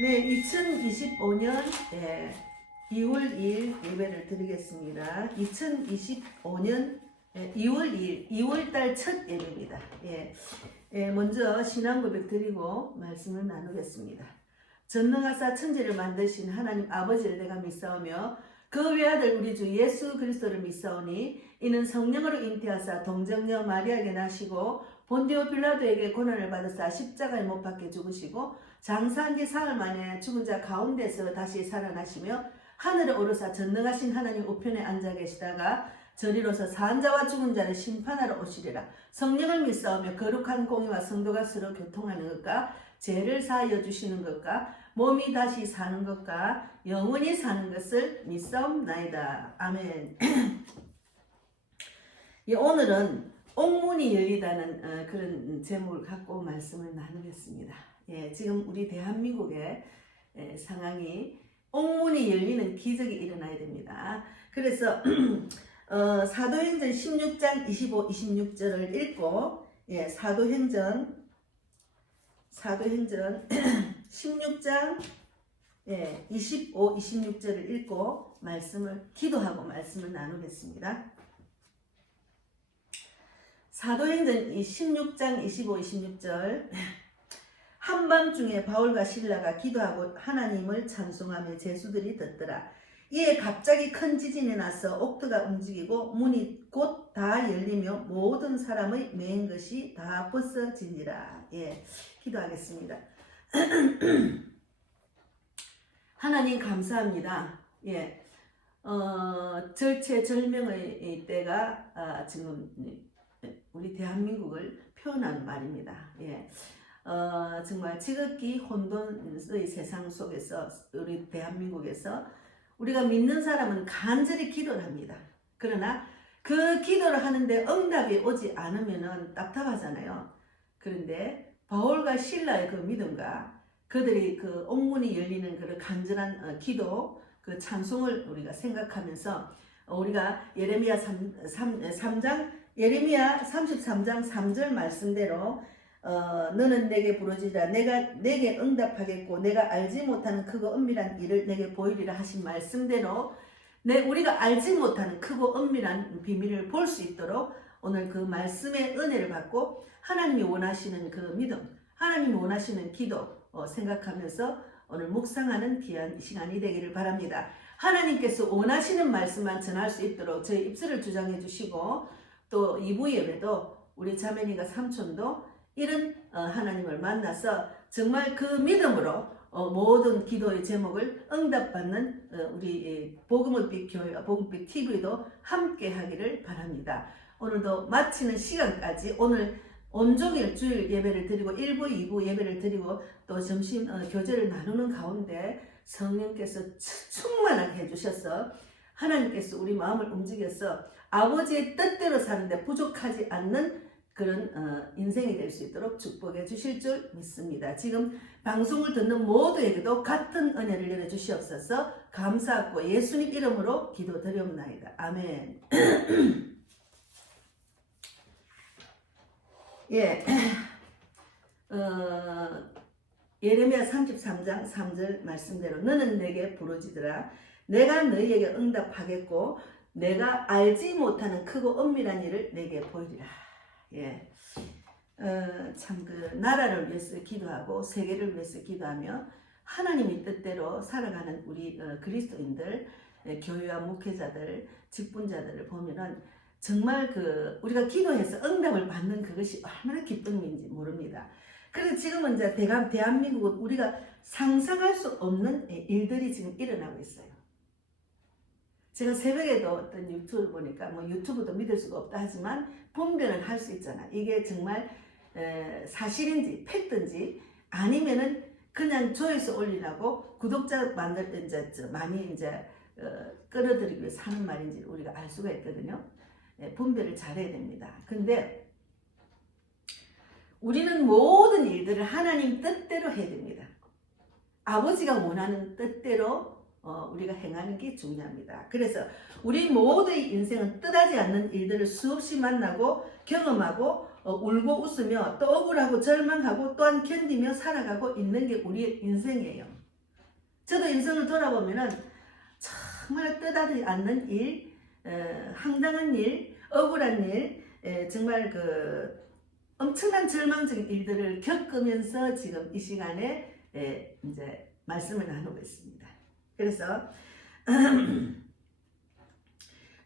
네, 2025년 2월 2일 예배를 드리겠습니다. 2025년 2월 2일, 2월달 첫 예배입니다. 먼저 신앙 고백 드리고 말씀을 나누겠습니다. 전능하사 천지를 만드신 하나님 아버지를 내가 믿사오며 그 외아들 우리 주 예수 그리스도를 믿사오니 이는 성령으로 잉태하사 동정녀 마리아에게 나시고 본디오 빌라도에게 고난을 받으사 십자가에 못 박혀 죽으시고 장사한 지 사흘 만에 죽은 자 가운데서 다시 살아나시며 하늘에 오르사 전능하신 하나님 우편에 앉아 계시다가 저리로서 산 자와 죽은 자를 심판하러 오시리라. 성령을 믿사오며 거룩한 공의와 성도가 서로 교통하는 것과 죄를 사하여 주시는 것과 몸이 다시 사는 것과 영원히 사는 것을 믿사옵나이다. 아멘. 오늘은 옥문이 열리다는 그런 제목을 갖고 말씀을 나누겠습니다. 지금 우리 대한민국의 상황이 옥문이 열리는 기적이 일어나야 됩니다. 그래서 사도행전 16장 25, 26절을 읽고 사도행전 16장 25, 26절을 읽고 기도하고 말씀을 나누겠습니다. 사도행전 16장 25, 26절 한밤중에 바울과 실라가 기도하고 하나님을 찬송하며 제수들이 듣더라. 이에 갑자기 큰 지진이 나서 옥토가 움직이고 문이 곧 다 열리며 모든 사람의 맨 것이 다 벗어지니라. 기도하겠습니다. 하나님 감사합니다. 절체절명의 때가 지금 우리 대한민국을 표현하는 말입니다. 정말 지극히 혼돈의 세상 속에서 우리 대한민국에서 우리가 믿는 사람은 간절히 기도를 합니다. 그러나 그 기도를 하는데 응답이 오지 않으면 답답하잖아요. 그런데 바울과 실라의 그 믿음과 그들이 그 옥문이 열리는 그 간절한 기도, 그 찬송을 우리가 생각하면서 우리가 예레미야 33장 3절 말씀대로 너는 내게 부르짖으라 내가 내게 응답하겠고 내가 알지 못하는 크고 은밀한 일을 내게 보이리라 하신 말씀대로 우리가 알지 못하는 크고 은밀한 비밀을 볼 수 있도록 오늘 그 말씀의 은혜를 받고 하나님이 원하시는 그 믿음, 하나님이 원하시는 기도 생각하면서 오늘 묵상하는 귀한 시간이 되기를 바랍니다. 하나님께서 원하시는 말씀만 전할 수 있도록 저희 입술을 주장해 주시고 또 2부 예배도 우리 자매니가 삼촌도 이런 하나님을 만나서 정말 그 믿음으로 모든 기도의 제목을 응답받는 우리 복음의 빛 교회와 복음빛 TV도 함께 하기를 바랍니다. 오늘도 마치는 시간까지 오늘 온종일 주일 예배를 드리고 1부, 2부 예배를 드리고 또 점심 교제를 나누는 가운데 성령께서 충만하게 해주셔서 하나님께서 우리 마음을 움직여서 아버지의 뜻대로 사는데 부족하지 않는 그런 인생이 될 수 있도록 축복해 주실 줄 믿습니다. 지금 방송을 듣는 모두에게도 같은 은혜를 내려 주시옵소서. 감사하고 예수님 이름으로 기도드리옵나이다. 아멘. 예레미야 33장 3절 말씀대로 너는 내게 부르짖으라 내가 너희에게 응답하겠고 내가 알지 못하는 크고 은밀한 일을 내게 보이리라. 참 그 나라를 위해서 기도하고 세계를 위해서 기도하며 하나님의 뜻대로 살아가는 우리 그리스도인들, 교회와 목회자들, 직분자들을 보면은 정말 우리가 기도해서 응답을 받는 그것이 얼마나 기쁨인지 모릅니다. 그래서 지금은 이제 대한민국은 우리가 상상할 수 없는 일들이 지금 일어나고 있어요. 제가 새벽에도 어떤 유튜브를 보니까 뭐 유튜브도 믿을 수가 없다 하지만 분별을 할 수 있잖아. 이게 정말 사실인지 팩트인지 아니면은 그냥 조회수 올리라고 구독자 만들 때 이제 많이 이제 끌어들이기 위해서 하는 말인지 우리가 알 수가 있거든요. 분별을 잘해야 됩니다. 근데 우리는 모든 일들을 하나님 뜻대로 해야 됩니다. 아버지가 원하는 뜻대로 우리가 행하는 게 중요합니다. 그래서 우리 모두의 인생은 뜻하지 않는 일들을 수없이 만나고 경험하고 울고 웃으며 또 억울하고 절망하고 또한 견디며 살아가고 있는 게 우리의 인생이에요. 저도 인생을 돌아보면은 정말 뜻하지 않는 일, 황당한 일, 억울한 일, 정말 그 엄청난 절망적인 일들을 겪으면서 지금 이 시간에 이제 말씀을 나누고 있습니다. 그래서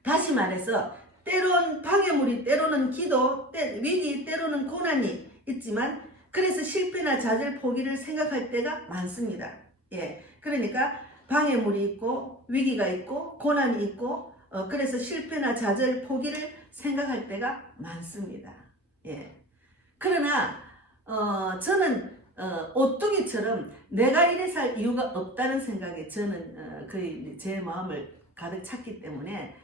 다시 말해서 때론 방해물이, 때로는 기도, 위기, 때로는 고난이 있지만 그래서 실패나 좌절, 포기를 생각할 때가 많습니다. 예, 그러니까 방해물이 있고 위기가 있고 고난이 있고 그래서 실패나 좌절, 포기를 생각할 때가 많습니다. 예. 그러나 저는 오뚜기처럼 내가 이래 살 이유가 없다는 생각에 저는 거의 제 마음을 가득 찼기 때문에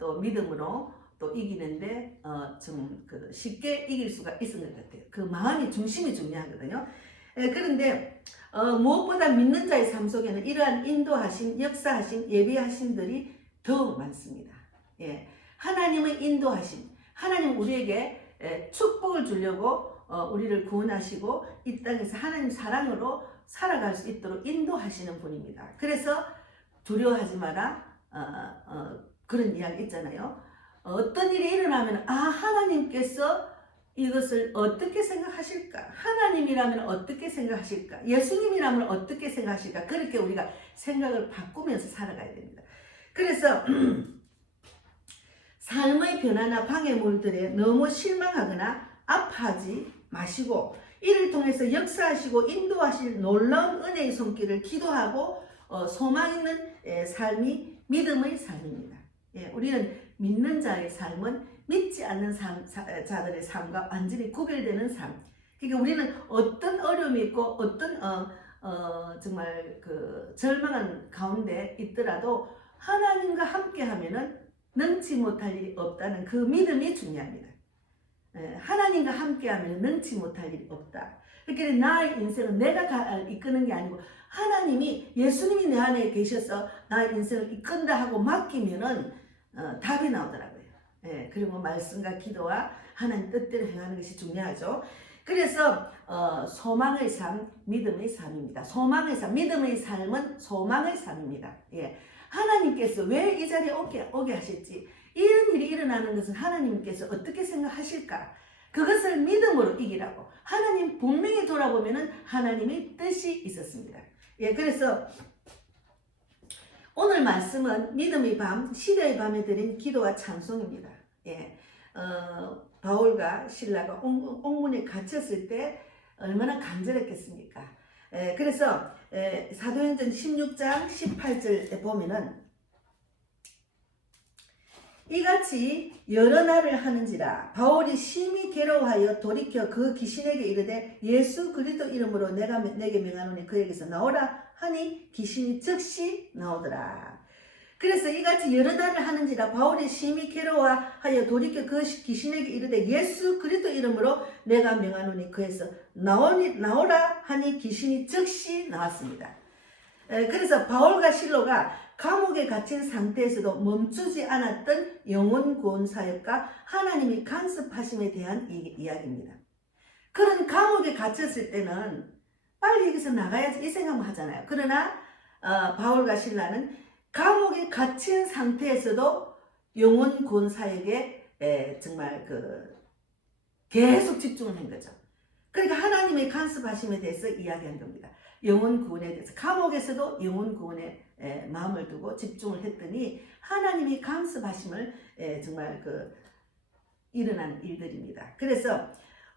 또 믿음으로 또 이기는데 좀 쉽게 이길 수가 있은 것 같아요. 그 마음이 중심이 중요하거든요. 그런데 무엇보다 믿는 자의 삶 속에는 이러한 인도하심, 역사하심, 예비하심들이 더욱 많습니다. 예, 하나님의 인도하심, 하나님 우리에게 축복을 주려고 우리를 구원하시고 이 땅에서 하나님 사랑으로 살아갈 수 있도록 인도하시는 분입니다. 그래서 두려워하지 마라 그런 이야기 있잖아요. 어떤 일이 일어나면 하나님께서 이것을 어떻게 생각하실까? 하나님이라면 어떻게 생각하실까? 예수님이라면 어떻게 생각하실까? 그렇게 우리가 생각을 바꾸면서 살아가야 됩니다. 그래서 삶의 변화나 방해물들에 너무 실망하거나 아파하지 마시고 이를 통해서 역사하시고 인도하실 놀라운 은혜의 손길을 기도하고 소망 있는 삶이 믿음의 삶입니다. 예, 우리는 믿는 자의 삶은 믿지 않는 자들의 삶과 완전히 구별되는 삶. 그러니까 우리는 어떤 어려움이 있고 어떤 정말 그 절망한 가운데 있더라도 하나님과 함께하면은 능치 못할 일이 없다는 그 믿음이 중요합니다. 하나님과 함께하면 능치 못할 일이 없다. 그러니까 나의 인생은 내가 이끄는 게 아니고 하나님이 예수님이 내 안에 계셔서 나의 인생을 이끈다 하고 맡기면은 답이 나오더라고요. 그리고 말씀과 기도와 하나님 뜻대로 행하는 것이 중요하죠. 그래서 소망의 삶, 믿음의 삶입니다. 소망의 삶, 믿음의 삶은 소망의 삶입니다. 예. 하나님께서 왜 이 자리에 오게 하실지, 이런 일이 일어나는 것은 하나님께서 어떻게 생각하실까? 그것을 믿음으로 이기라고. 하나님 분명히 돌아보면은 하나님의 뜻이 있었습니다. 예, 그래서 오늘 말씀은 믿음의 밤, 시대의 밤에 드린 기도와 찬송입니다. 예, 바울과 실라가 옥문에 갇혔을 때 얼마나 간절했겠습니까? 그래서 사도행전 16장 18절에 보면은 이같이 여러 날을 하는지라 바울이 심히 괴로워하여 돌이켜 그 귀신에게 이르되 예수 그리스도 이름으로 내게 명하노니 그에게서 나오라 하니 귀신이 즉시 나오더라. 그래서 이같이 여러 날을 하는지라 바울이 심히 괴로워하여 돌이켜 그 귀신에게 이르되 예수 그리스도 이름으로 내가 명하노니 그에서 나오라 하니 귀신이 즉시 나왔습니다. 그래서 바울과 실로가 감옥에 갇힌 상태에서도 멈추지 않았던 영혼 구원 사역과 하나님이 간섭하심에 대한 이야기입니다. 그런 감옥에 갇혔을 때는 빨리 여기서 나가야지 이 생각만 하잖아요. 그러나 바울과 실라는 감옥에 갇힌 상태에서도 영혼 구원 사역에 정말 계속 집중을 한 거죠. 그러니까 하나님의 간섭하심에 대해서 이야기한 겁니다. 영혼 구원에 대해서 감옥에서도 영혼 구원에 마음을 두고 집중을 했더니 하나님이 간섭하심을 정말 일어난 일들입니다. 그래서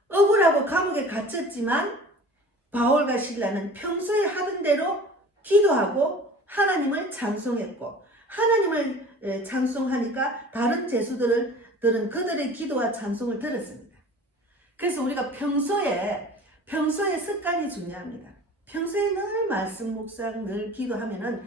억울하고 감옥에 갇혔지만 바울과 실라는 평소에 하던 대로 기도하고 하나님을 찬송했고 하나님을 찬송하니까 다른 제수들은 그들의 기도와 찬송을 들었습니다. 그래서 우리가 평소에 습관이 중요합니다. 평소에 늘 말씀 묵상, 늘 기도하면은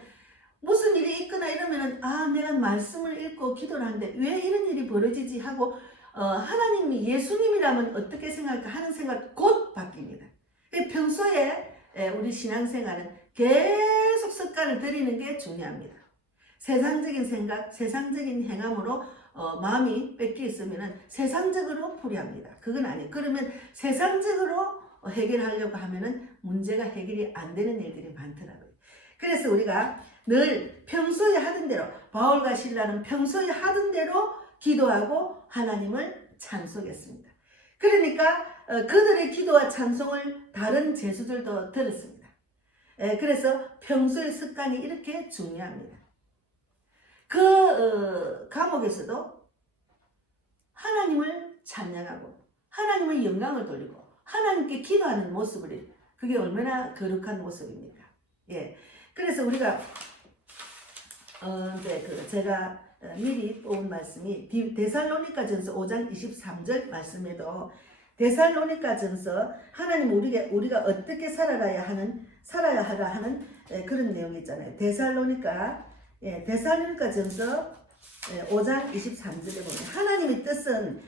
무슨 일이 있거나 이러면은 내가 말씀을 읽고 기도를 하는데 왜 이런 일이 벌어지지 하고 하나님이 예수님이라면 어떻게 생각할까 하는 생각 곧 바뀝니다. 평소에 우리 신앙생활은 계속 습관을 들이는 게 중요합니다. 세상적인 생각, 세상적인 행함으로 마음이 뺏겨 있으면은 세상적으로 풀이합니다. 그건 아니에요. 그러면 세상적으로 해결하려고 하면은 문제가 해결이 안 되는 일들이 많더라고요. 그래서 우리가 늘 평소에 하던 대로, 바울과 실라는 평소에 하던 대로 기도하고 하나님을 찬송했습니다. 그러니까 그들의 기도와 찬송을 다른 제수들도 들었습니다. 그래서 평소의 습관이 이렇게 중요합니다. 그 감옥에서도 하나님을 찬양하고 하나님의 영광을 돌리고 하나님께 기도하는 모습을, 그게 얼마나 거룩한 모습입니까? 예. 그래서 우리가 제가 미리 뽑은 말씀이 데살로니가전서 5장 23절 말씀에도, 데살로니가전서 하나님 우리가 어떻게 살아야 하라 하는 그런 내용이 있잖아요. 데살로니가전서 5장 23절에 보면 하나님의 뜻은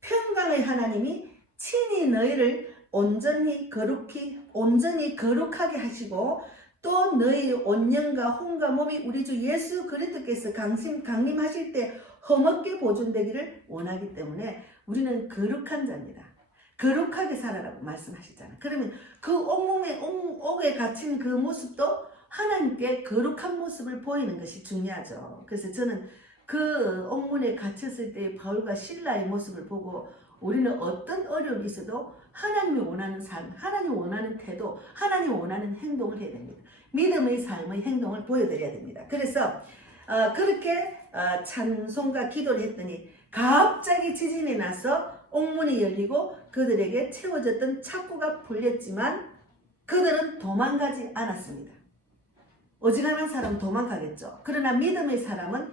평강의 하나님이 친히 너희를 온전히 거룩하게 하시고 또 너희의 온영과 혼과 몸이 우리 주 예수 그리스도께서 강림하실 때 험없게 보존되기를 원하기 때문에 우리는 거룩한 자입니다. 거룩하게 살아라고 말씀하시잖아요. 그러면 그 옥에 갇힌 그 모습도 하나님께 거룩한 모습을 보이는 것이 중요하죠. 그래서 저는 그 옥문에 갇혔을 때의 바울과 실라의 모습을 보고 우리는 어떤 어려움이 있어도 하나님이 원하는 삶, 하나님이 원하는 태도, 하나님이 원하는 행동을 해야 됩니다. 믿음의 삶의 행동을 보여드려야 됩니다. 그래서 그렇게 찬송과 기도를 했더니 갑자기 지진이 나서 옥문이 열리고 그들에게 채워졌던 착고가 풀렸지만 그들은 도망가지 않았습니다. 어지간한 사람은 도망가겠죠. 그러나 믿음의 사람은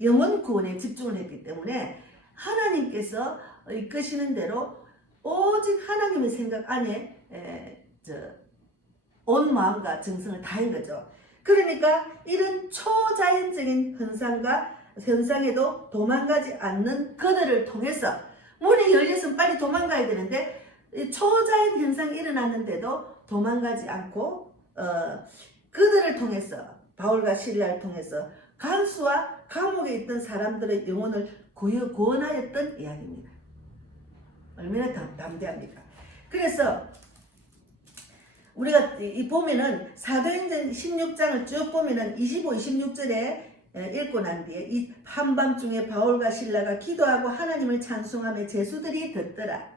영혼 구원에 집중을 했기 때문에 하나님께서 이끄시는 대로 오직 하나님의 생각 안에 온 마음과 정성을 다한 거죠. 그러니까 이런 초자연적인 현상에도 도망가지 않는 그들을 통해서, 문이 열렸으면 빨리 도망가야 되는데 초자연 현상이 일어났는데도 도망가지 않고 그들을 통해서, 바울과 실라를 통해서 간수와 감옥에 있던 사람들의 영혼을 구원하였던 이야기입니다. 얼마나 담대합니까? 그래서 우리가 보면은 사도행전 16장을 쭉 보면은 25, 26절에 읽고 난 뒤에 이 한밤중에 바울과 실라가 기도하고 하나님을 찬송하며 제수들이 듣더라.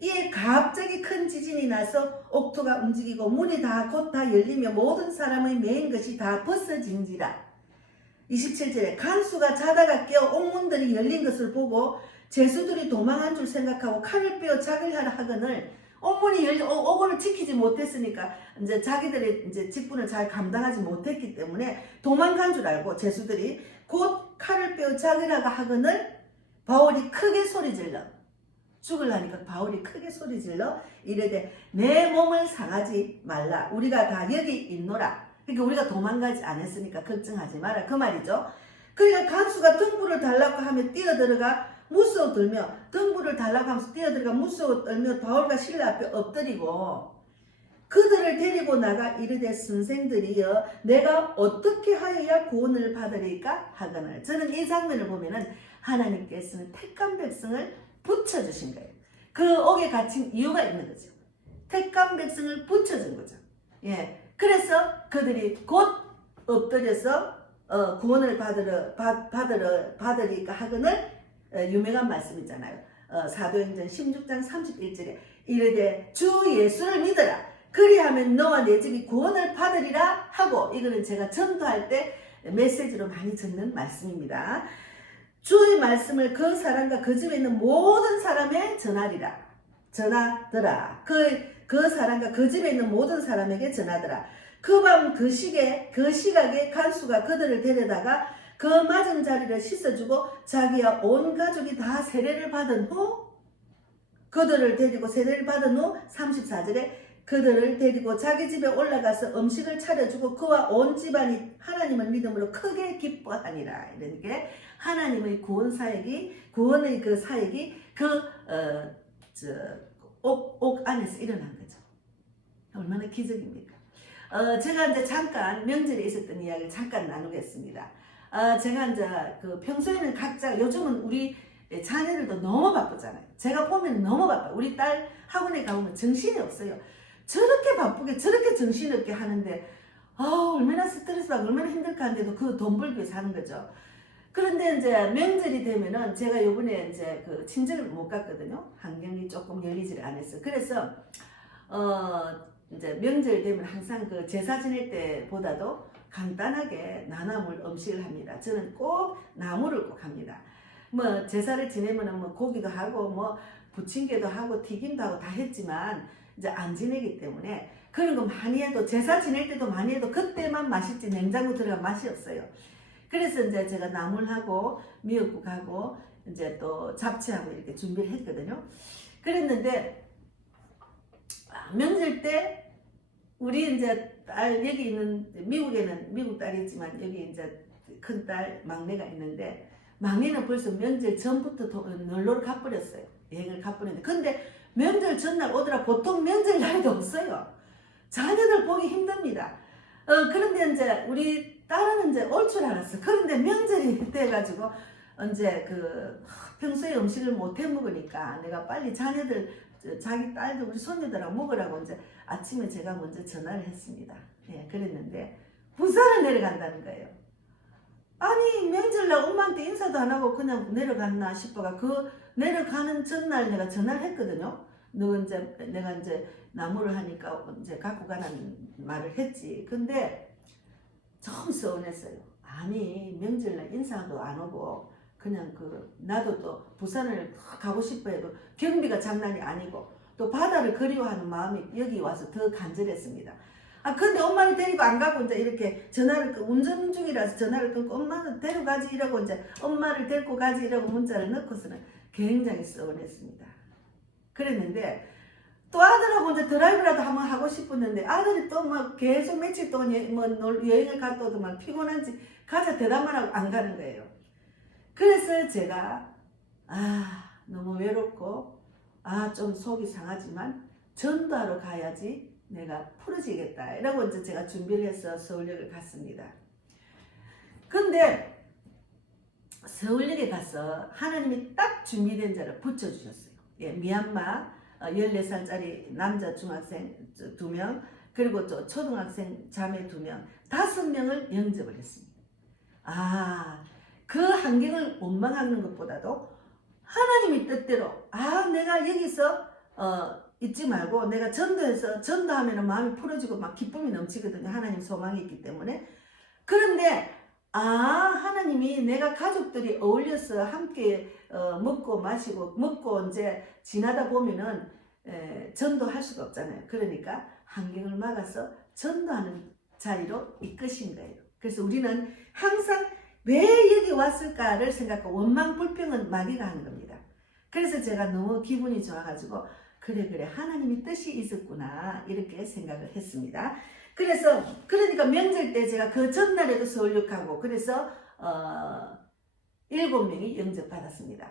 이에 갑자기 큰 지진이 나서 옥토가 움직이고 문이 곧 다 열리며 모든 사람의 매인 것이 다 벗어진지라. 27절에 간수가 자다가 깨어 옥문들이 열린 것을 보고 제수들이 도망한 줄 생각하고 칼을 빼어 자기를 하라 하거늘, 옥문이 열려 옥을 지키지 못했으니까 이제 자기들의 이제 직분을 잘 감당하지 못했기 때문에 도망간 줄 알고 제수들이 곧 칼을 빼어 자기를 하거늘 바울이 크게 소리질러, 죽으려니까 바울이 크게 소리질러 이르되 내 몸을 상하지 말라, 우리가 다 여기 있노라. 그러니까 우리가 도망가지 않았으니까 걱정하지 마라, 그 말이죠. 그러니까 간수가 등불을 달라고 하며 뛰어들어가 무서워 떨며, 등불을 달라고 하면서 뛰어들어가 무서워 떨며 바울과 실라 앞에 엎드리고 그들을 데리고 나가 이르되 선생들이여 내가 어떻게 하여야 구원을 받으리까 하거늘. 저는 이 장면을 보면은 하나님께서는 택한 백성을 붙여주신 거예요. 그 옥에 갇힌 이유가 있는 거죠. 택한 백성을 붙여준 거죠. 예. 그래서 그들이 곧 엎드려서 구원을 받으리까 하거늘, 유명한 말씀이잖아요. 사도행전 16장 31절에 이르되 주 예수를 믿어라, 그리하면 너와 내 집이 구원을 받으리라 하고, 이거는 제가 전도할 때 메시지로 많이 듣는 말씀입니다. 주의 말씀을 그 사람과 그 집에 있는 모든 사람에 전하더라. 그 사람과 그 집에 있는 모든 사람에게 전하더라. 그 밤 그 시각에 간수가 그들을 데려다가 그 맞은 자리를 씻어주고 자기와 온 가족이 다 세례를 받은 후 그들을 데리고 세례를 받은 후 34절에 그들을 데리고 자기 집에 올라가서 음식을 차려주고 그와 온 집안이 하나님을 믿음으로 크게 기뻐하니라. 이러니까 하나님의 구원의 그 사역이 옥 안에서 일어난 거죠. 얼마나 기적입니까? 제가 이제 잠깐 명절에 있었던 이야기를 잠깐 나누겠습니다. 제가 이제 평소에는 각자, 요즘은 우리 자녀들도 너무 바쁘잖아요. 제가 보면 너무 바빠요. 우리 딸 학원에 가보면 정신이 없어요. 저렇게 바쁘게 저렇게 정신없게 하는데 얼마나 스트레스받고 얼마나 힘들까 하는데도 그 돈 벌기 위해서 하는 거죠. 그런데 이제 명절이 되면은 제가 요번에 이제 그 친정을 못 갔거든요. 환경이 조금 열리지를 않았어요. 그래서 이제 명절 되면 항상 그 제사 지낼 때보다도 간단하게 나나물 음식을 합니다. 저는 꼭 나물을 꼭 합니다. 뭐 제사를 지내면은 뭐 고기도 하고 뭐 부침개도 하고 튀김도 하고 다 했지만 이제 안 지내기 때문에 그런 거 많이 해도 제사 지낼 때도 많이 해도 그때만 맛있지 냉장고 들어가면 맛이 없어요. 그래서 이제 제가 나물하고 미역국하고 이제 또 잡채하고 이렇게 준비를 했거든요. 그랬는데 명절 때 우리 이제 딸 여기 있는 미국에는 미국 딸이 있지만 여기 이제 큰 딸 막내가 있는데 막내는 벌써 명절 전부터 놀러를 가버렸어요. 여행을 가버렸는데 근데 명절 전날 오더라 보통 명절 날도 없어요. 자녀들 보기 힘듭니다. 그런데 이제 우리 딸은 이제 올 줄 알았어. 그런데 명절이 돼가지고 이제 그 평소에 음식을 못 해 먹으니까 내가 빨리 자녀들 자기 딸도 우리 손녀들하고 먹으라고 이제 아침에 제가 먼저 전화를 했습니다. 예, 그랬는데 부산을 내려간다는 거예요. 아니 명절날 엄마한테 인사도 안 하고 그냥 내려갔나 싶어가 그 내려가는 전날 내가 전화를 했거든요. 너 이제 내가 이제 나무를 하니까 이제 갖고 가라는 말을 했지. 근데 좀 서운했어요. 아니 명절날 인사도 안 오고 그냥 그 나도 또 부산을 가고 싶어 해도 경비가 장난이 아니고 또 바다를 그리워하는 마음이 여기 와서 더 간절했습니다. 근데 엄마를 데리고 안 가고 이제 이렇게 전화를 운전 중이라서 전화를 끊고 엄마는 데려가지 이러고 이제 엄마를 데리고 가지 이러고 문자를 넣고서는 굉장히 서운했습니다. 그랬는데 또 아들하고 이제 드라이브라도 한번 하고 싶었는데 아들이 또 막 계속 며칠 동안 여행을 갔다 오더만 피곤한지 가자 대답만 하고 안 가는 거예요. 그래서 제가 너무 외롭고 좀 속이 상하지만 전도하러 가야지 내가 풀어지겠다 이러고 이제 제가 준비를 해서 서울역을 갔습니다. 근데 서울역에 가서 하나님이 딱 준비된 자를 붙여주셨어요. 예, 미얀마 14살짜리 남자 중학생 2명 그리고 또 초등학생 자매 2명 5명을 영접을 했습니다. 그 환경을 원망하는 것보다도 하나님이 뜻대로 내가 여기서 잊지 말고 내가 전도하면 마음이 풀어지고 막 기쁨이 넘치거든요. 하나님 소망이 있기 때문에. 그런데 하나님이 내가 가족들이 어울려서 함께 먹고 마시고 먹고 이제 지나다 보면은 전도할 수가 없잖아요. 그러니까 환경을 막아서 전도하는 자리로 이끄신 거예요. 그래서 우리는 항상 왜 여기 왔을까를 생각하고 원망 불평은 마귀가 하는 겁니다. 그래서 제가 너무 기분이 좋아가지고 그래 하나님이 뜻이 있었구나 이렇게 생각을 했습니다. 그러니까 명절 때 제가 그 전날에도 서울역 가고 그래서 7명이 영접받았습니다.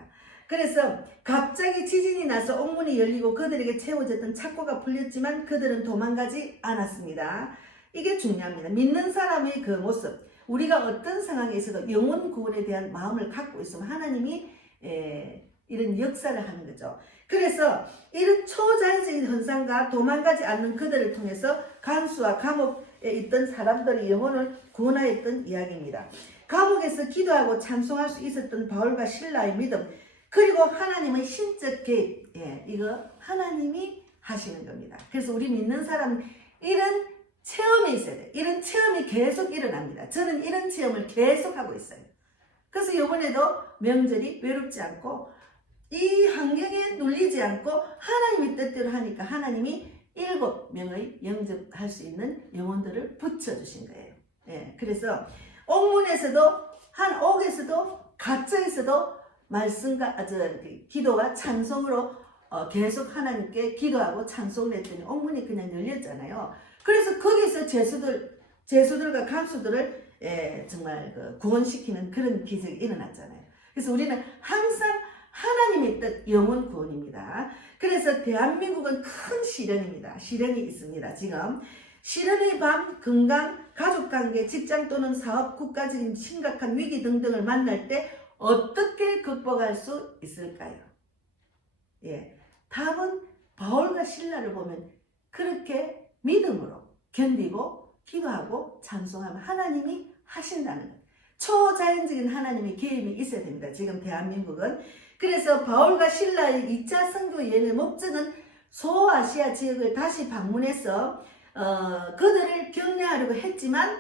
그래서 갑자기 지진이 나서 옥문이 열리고 그들에게 채워졌던 착고가 풀렸지만 그들은 도망가지 않았습니다. 이게 중요합니다. 믿는 사람의 그 모습, 우리가 어떤 상황에 있어도 영혼 구원에 대한 마음을 갖고 있으면 하나님이 이런 역사를 하는 거죠. 그래서 이런 초자연적인 현상과 도망가지 않는 그들을 통해서 간수와 감옥에 있던 사람들의 영혼을 구원하였던 이야기입니다. 감옥에서 기도하고 찬송할 수 있었던 바울과 실라의 믿음, 그리고 하나님의 신적 개입, 이거 하나님이 하시는 겁니다. 그래서 우리 믿는 사람은 이런 체험이 있어야 돼요. 이런 체험이 계속 일어납니다. 저는 이런 체험을 계속 하고 있어요. 그래서 이번에도 명절이 외롭지 않고 이 환경에 눌리지 않고 하나님의 뜻대로 하니까 하나님이 7명의 영접할 수 있는 영혼들을 붙여주신 거예요. 그래서 옥문에서도 옥에서도 가짜에서도 말씀과 기도와 찬송으로 계속 하나님께 기도하고 찬송을 했더니 옥문이 그냥 열렸잖아요. 그래서 거기서 제수들과 간수들을 정말 구원시키는 그런 기적이 일어났잖아요. 그래서 우리는 항상 하나님의 뜻 영혼 구원입니다. 그래서 대한민국은 큰 시련입니다. 시련이 있습니다. 지금 시련의 밤, 건강, 가족관계, 직장 또는 사업, 국가적인 심각한 위기 등등을 만날 때 어떻게 극복할 수 있을까요? 답은 바울과 실라를 보면 그렇게 믿음으로 견디고 기도하고 찬송하면 하나님이 하신다는 거예요. 초자연적인 하나님의 개입이 있어야 됩니다. 지금 대한민국은. 그래서 바울과 신라의 2차 선교 여행의 목적은 소아시아 지역을 다시 방문해서 그들을 격려하려고 했지만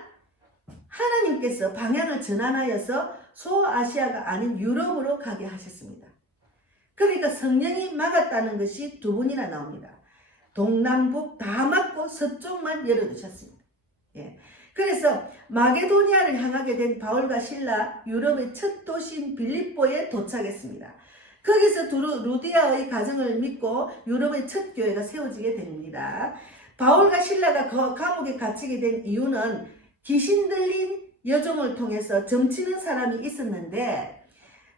하나님께서 방향을 전환하여서 소아시아가 아닌 유럽으로 가게 하셨습니다. 그러니까 성령이 막았다는 것이 두 번이나 나옵니다. 동남북 다 막고 서쪽만 열어두셨습니다. 예. 그래서 마게도니아를 향하게 된 바울과 신라, 유럽의 첫 도시인 빌립보에 도착했습니다. 거기서 루디아의 가정을 믿고 유럽의 첫 교회가 세워지게 됩니다. 바울과 신라가 감옥에 갇히게 된 이유는 귀신 들린 여종을 통해서 점치는 사람이 있었는데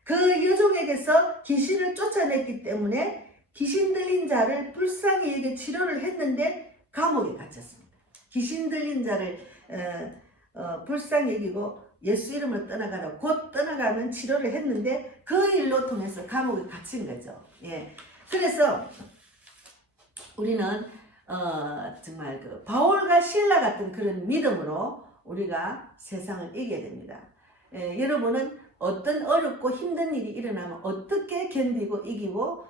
그 여종에게서 귀신을 쫓아냈기 때문에 귀신 들린 자를 불쌍히 여겨 치료를 했는데 감옥에 갇혔습니다. 귀신 들린 자를 불쌍히 여기고 예수 이름을 떠나가라 곧 떠나가면 치료를 했는데 그 일로 통해서 감옥에 갇힌 거죠. 예. 그래서 우리는 정말 그 바울과 신라 같은 그런 믿음으로 우리가 세상을 이겨야 됩니다. 예, 여러분은 어떤 어렵고 힘든 일이 일어나면 어떻게 견디고 이기고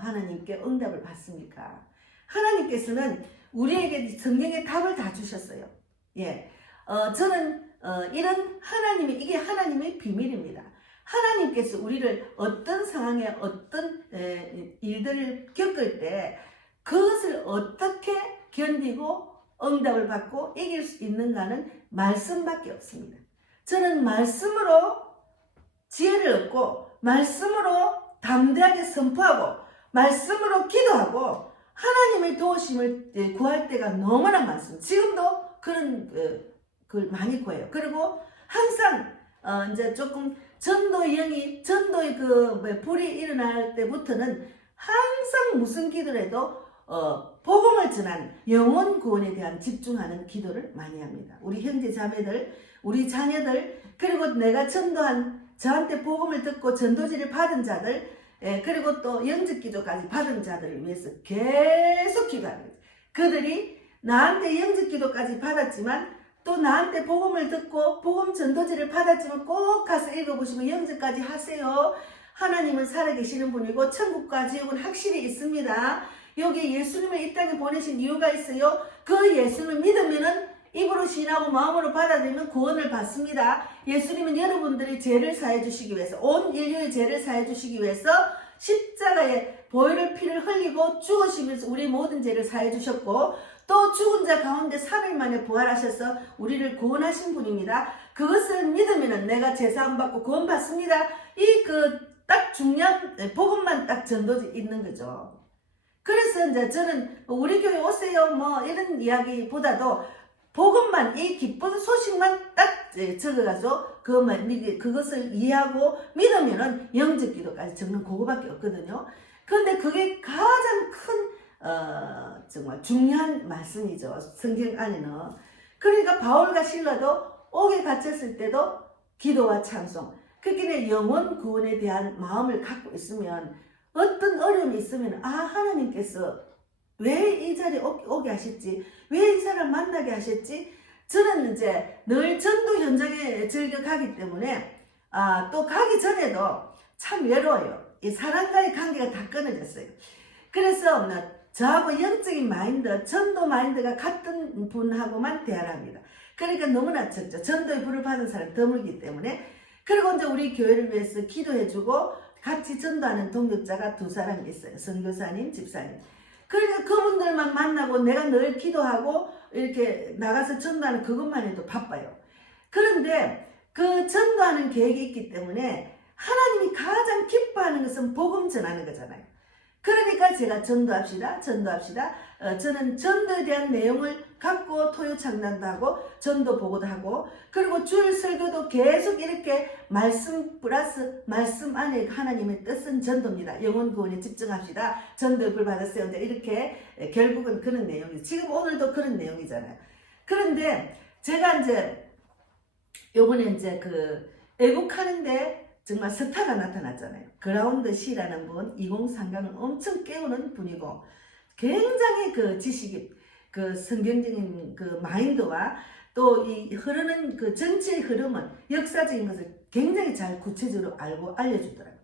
하나님께 응답을 받습니까? 하나님께서는 우리에게 성경의 답을 다 주셨어요. 예, 저는 이런 이게 하나님의 비밀입니다. 하나님께서 우리를 어떤 상황에 어떤 일들을 겪을 때 그것을 어떻게 견디고 응답을 받고 이길 수 있는가는 말씀밖에 없습니다. 저는 말씀으로 지혜를 얻고 말씀으로 담대하게 선포하고 말씀으로 기도하고 하나님의 도우심을 구할 때가 너무나 많습니다. 지금도 그런 걸 많이 구해요. 그리고 항상 이제 조금 전도의 불이 일어날 때부터는 항상 무슨 기도를 해도 복음을 전하는 영혼 구원에 대한 집중하는 기도를 많이 합니다. 우리 형제 자매들, 우리 자녀들, 그리고 내가 전도한 저한테 복음을 듣고 전도지를 받은 자들, 그리고 또 영접 기도까지 받은 자들을 위해서 계속 기도합니다. 그들이 나한테 영접 기도까지 받았지만 또 나한테 복음을 듣고 복음 전도지를 받았지만 꼭 가서 읽어보시면 영접까지 하세요. 하나님은 살아계시는 분이고 천국과 지옥은 확실히 있습니다. 여기 예수님을 이 땅에 보내신 이유가 있어요. 그 예수님을 믿으면은 입으로 신하고 마음으로 받아들이면 구원을 받습니다. 예수님은 여러분들의 죄를 사해 주시기 위해서, 온 인류의 죄를 사해 주시기 위해서 십자가에 보혈의 피를 흘리고 죽으시면서 우리 모든 죄를 사해 주셨고, 또 죽은 자 가운데 3일 만에 부활하셔서 우리를 구원하신 분입니다. 그것을 믿으면 내가 제사함 받고 구원 받습니다. 이 딱 중요한 복음만 딱 전도지 있는 거죠. 그래서 이제 저는 우리 교회 오세요 뭐 이런 이야기보다도 복음만, 이 기쁜 소식만 딱 적어가지고 그것을 이해하고 믿으면은 영접 기도까지 적는 그거밖에 없거든요. 그런데 그게 가장 큰 정말 중요한 말씀이죠. 성경 안에는. 그러니까 바울과 신라도 옥에 갇혔을 때도 기도와 찬송, 그렇게 영혼 구원에 대한 마음을 갖고 있으면 어떤 어려움이 있으면 하나님께서 왜 이 자리에 오게 하셨지? 왜 이 사람 만나게 하셨지? 저는 이제 늘 전도 현장에 즐겨 가기 때문에 또 가기 전에도 참 외로워요. 이 사람과의 관계가 다 끊어졌어요. 그래서 저하고 영적인 마인드, 전도 마인드가 같은 분하고만 대화를 합니다. 그러니까 너무나 적죠. 전도의 불을 받은 사람이 드물기 때문에. 그리고 이제 우리 교회를 위해서 기도해주고 같이 전도하는 동역자가 2사람이 있어요. 선교사님, 집사님. 그러니까 그분들만 만나고 내가 늘 기도하고 이렇게 나가서 전도하는 그것만 해도 바빠요. 그런데 그 전도하는 계획이 있기 때문에 하나님이 가장 기뻐하는 것은 복음 전하는 거잖아요. 그러니까 제가 전도합시다. 저는 전도에 대한 내용을 갖고 토요 창단도 하고 전도 보고도 하고, 그리고 주일 설교도 계속 이렇게 말씀 플러스 말씀 안에 하나님의 뜻은 전도입니다. 영혼 구원에 집중합시다. 전도의 불 받았어요. 이렇게 결국은 그런 내용이죠. 지금 오늘도 그런 내용이잖아요. 그런데 제가 이제 요번에 이제 애국하는데 정말 스타가 나타났잖아요. 그라운드 C라는 분, 2030을 엄청 깨우는 분이고 굉장히 지식이 그 성경적인 그 마인드와 또 이 흐르는 그 전체의 흐름은 역사적인 것을 굉장히 잘 구체적으로 알고 알려주더라고요.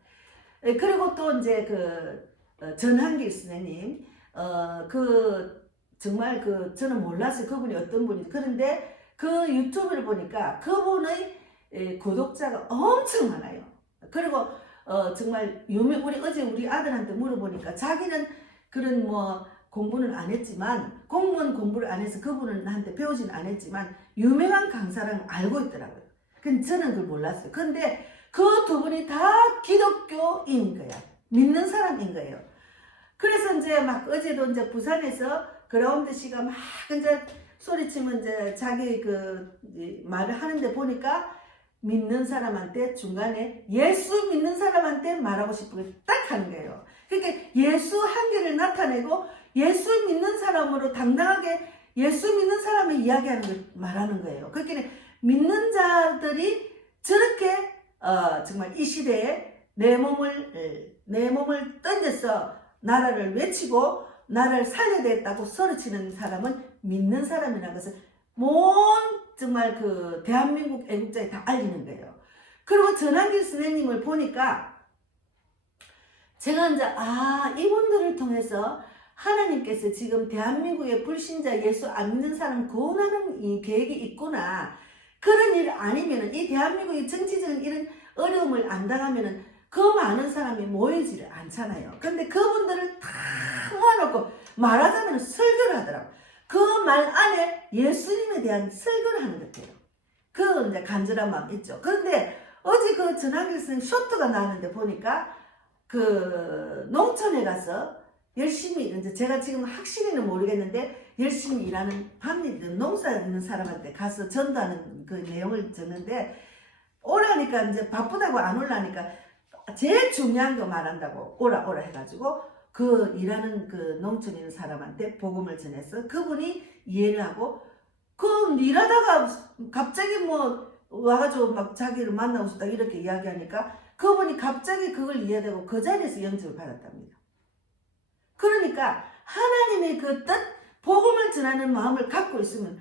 그리고 또 이제 전한길 선생님, 정말 저는 몰랐어요. 그분이 어떤 분인지. 그런데 그 유튜브를 보니까 그분의 구독자가 엄청 많아요. 그리고 정말 어제 우리 아들한테 물어보니까 자기는 그런 뭐 공부는 안 했지만, 공무원 공부를 안 해서 그분은 한테 배우진 안 했지만 유명한 강사라는 알고 있더라고요. 근데 저는 그걸 몰랐어요. 근데 그 두 분이 다 기독교인인 거야. 믿는 사람인 거예요. 그래서 이제 막 어제도 이제 부산에서 그라운드 씨가 막 이제 소리치면 이제 자기 말을 하는데 보니까 믿는 사람한테 중간에 예수 믿는 사람한테 말하고 싶은 걸 딱 하는 거예요. 그러니까 예수 한계를 나타내고 예수 믿는 사람으로 당당하게 예수 믿는 사람의 이야기하는 걸 말하는 거예요. 그러니까 믿는 자들이 저렇게 정말 이 시대에 내 몸을 던져서 나라를 외치고 나라를 살려냈다고 소리치는 사람은 믿는 사람이라는 것을 정말 대한민국 애국자에 다 알리는 거예요. 그리고 전한길 선생님을 보니까 제가 이제 이분들을 통해서 하나님께서 지금 대한민국의 불신자 예수 안 믿는 사람 구원하는 이 계획이 있구나. 그런 일 아니면은 이 대한민국의 정치적인 이런 어려움을 안 당하면은 그 많은 사람이 모이지를 않잖아요. 근데 그분들을 다 모아놓고 말하자면 설교를 하더라고. 그 말 안에 예수님에 대한 설교를 하는 것 같아요. 그 이제 간절한 마음 있죠. 그런데 어제 전한길 선생님 쇼트가 나왔는데 보니까 농촌에 가서 열심히, 이제 제가 지금 확실히는 모르겠는데 열심히 일하는 밤일 농사 있는 사람한테 가서 전도하는 그 내용을 듣는데, 오라니까 이제 바쁘다고 안 올라니까 제일 중요한 거 말한다고 오라 해가지고 일하는 농촌에 있는 사람한테 복음을 전해서 그분이 이해를 하고, 일하다가 갑자기 와가지고 막 자기를 만나고 싶다 이렇게 이야기하니까 그분이 갑자기 그걸 이해되고 그 자리에서 영접을 받았답니다. 그러니까 하나님의 그 뜻, 복음을 전하는 마음을 갖고 있으면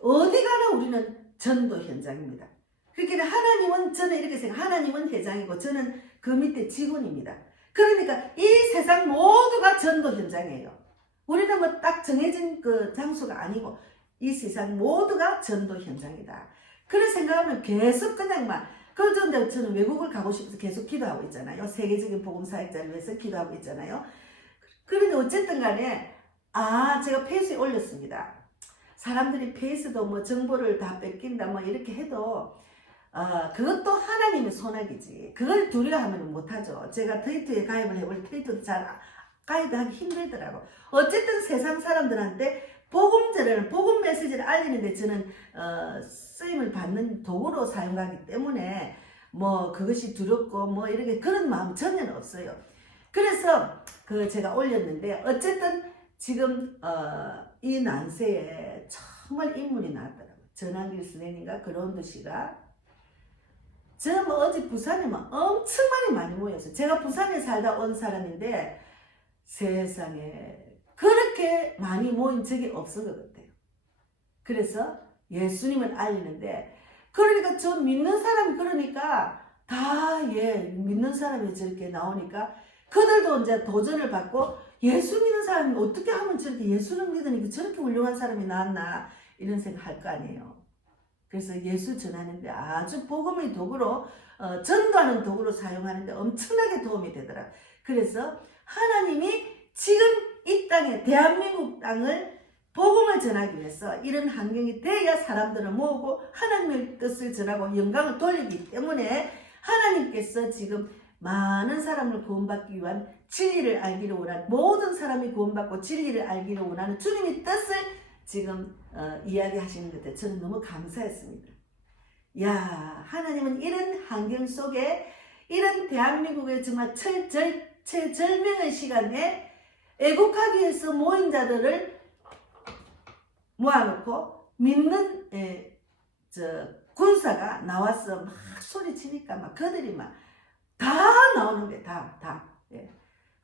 어디 가나 우리는 전도 현장입니다. 그렇게 하나님은, 저는 이렇게 생각해요. 하나님은 회장이고 저는 그 밑에 직원입니다. 그러니까 이 세상 모두가 전도 현장이에요. 우리는 딱 정해진 장소가 아니고 이 세상 모두가 전도 현장이다. 그런 생각하면 계속 그냥 그런데 저는 외국을 가고 싶어서 계속 기도하고 있잖아요. 세계적인 복음 사역자를 위해서 기도하고 있잖아요. 그런데 어쨌든 간에 제가 페이스에 올렸습니다. 사람들이 페이스도 정보를 다 뺏긴다 이렇게 해도 그것도 하나님의 손아귀지. 그걸 두려워하면 못하죠. 제가 트위터에 가입을 해볼 트위터도 잘 가입하기 힘들더라고. 어쨌든 세상 사람들한테 복음 메시지를 알리는데 저는 쓰임을 받는 도구로 사용하기 때문에 그것이 두렵고 이렇게 그런 마음 전혀 없어요. 그래서 제가 올렸는데 어쨌든 지금 이 난세에 정말 인물이 나왔더라고요. 전한길 선생님과 그라운드 씨가. 제가 어제 부산에 엄청 많이 모였어요. 제가 부산에 살다 온 사람인데 세상에 그렇게 많이 모인 적이 없을 것 같아요. 그래서 예수님을 알리는데, 그러니까 저 믿는 사람이 그러니까 믿는 사람이 저렇게 나오니까 그들도 이제 도전을 받고 예수 믿는 사람이 어떻게 하면 저렇게 예수를 믿으니까 저렇게 훌륭한 사람이 나왔나 이런 생각 할 거 아니에요. 그래서 예수 전하는데 아주 복음의 도구로 전도하는 도구로 사용하는데 엄청나게 도움이 되더라. 그래서 하나님이 지금 이 땅에 대한민국 땅을 복음을 전하기 위해서 이런 환경이 돼야 사람들을 모으고 하나님의 뜻을 전하고 영광을 돌리기 때문에 하나님께서 지금 많은 사람을 구원받기 위한 진리를 알기를 원하는, 모든 사람이 구원받고 진리를 알기를 원하는 주님의 뜻을 지금 이야기하시는 것 같아요. 저는 너무 감사했습니다. 하나님은 이런 환경 속에 이런 대한민국의 정말 최절명의 시간에 애국하기 위해서 모인 자들을 모아놓고 믿는 군사가 나와서 막 소리치니까 그들이 다 나오는 거예요. 다. 예.